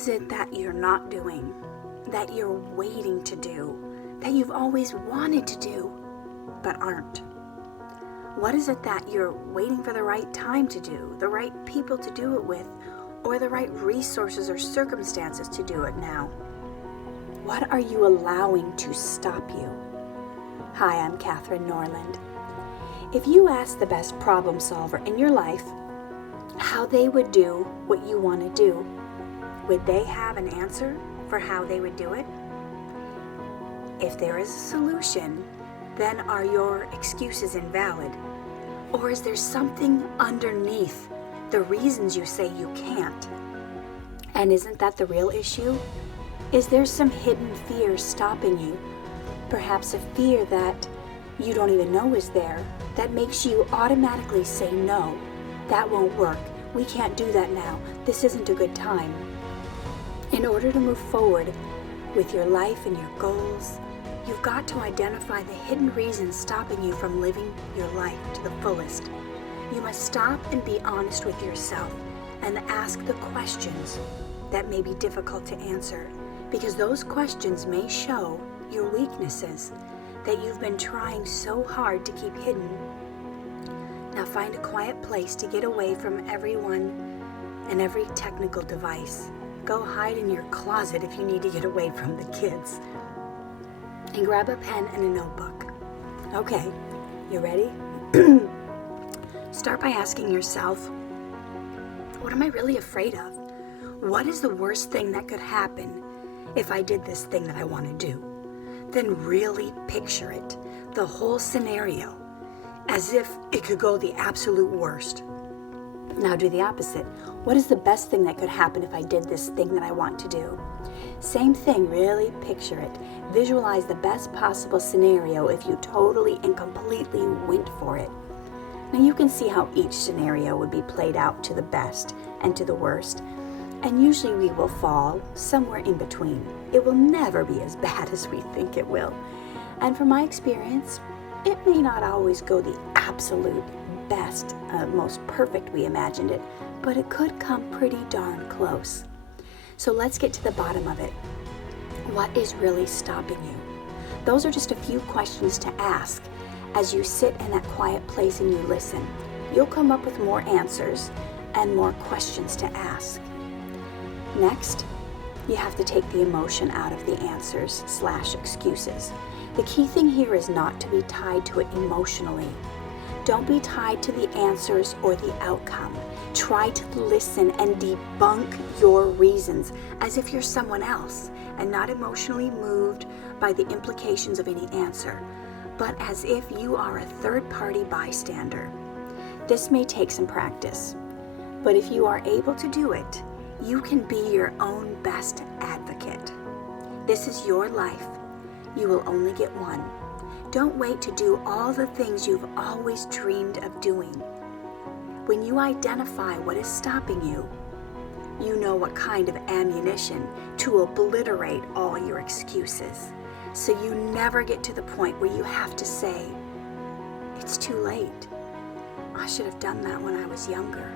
is it that you're not doing, that you're waiting to do, that you've always wanted to do, but aren't? What is it that you're waiting for the right time to do, the right people to do it with, or the right resources or circumstances to do it now? What are you allowing to stop you? Hi, I'm Katherine Norland. If you ask the best problem solver in your life how they would do what you want to do, would they have an answer for how they would do it? If there is a solution, then are your excuses invalid? Or is there something underneath the reasons you say you can't? And isn't that the real issue? Is there some hidden fear stopping you? Perhaps a fear that you don't even know is there, that makes you automatically say no, that won't work, we can't do that now, this isn't a good time. In order to move forward with your life and your goals, you've got to identify the hidden reasons stopping you from living your life to the fullest. You must stop and be honest with yourself and ask the questions that may be difficult to answer, because those questions may show your weaknesses that you've been trying so hard to keep hidden. Now find a quiet place to get away from everyone and every technical device. Go hide in your closet if you need to get away from the kids. And grab a pen and a notebook. Okay, you ready? Start by asking yourself, what am I really afraid of? What is the worst thing that could happen if I did this thing that I want to do? Then really picture it, the whole scenario, as if it could go the absolute worst. Now do the opposite. What is the best thing that could happen if I did this thing that I want to do? Same thing, really picture it. Visualize the best possible scenario if you totally and completely went for it. Now you can see how each scenario would be played out to the best and to the worst. And usually we will fall somewhere in between. It will never be as bad as we think it will. And from my experience, it may not always go the absolute best, most perfect we imagined it, but it could come pretty darn close. So let's get to the bottom of it. What is really stopping you? Those are just a few questions to ask as you sit in that quiet place and you listen. You'll come up with more answers and more questions to ask. Next, you have to take the emotion out of the answers/excuses. The key thing here is not to be tied to it emotionally. Don't be tied to the answers or the outcome. Try to listen and debunk your reasons as if you're someone else and not emotionally moved by the implications of any answer, but as if you are a third-party bystander. This may take some practice, but if you are able to do it, you can be your own best advocate. This is your life. You will only get one. Don't wait to do all the things you've always dreamed of doing. When you identify what is stopping you, you know what kind of ammunition to obliterate all your excuses. So you never get to the point where you have to say, it's too late. I should have done that when I was younger.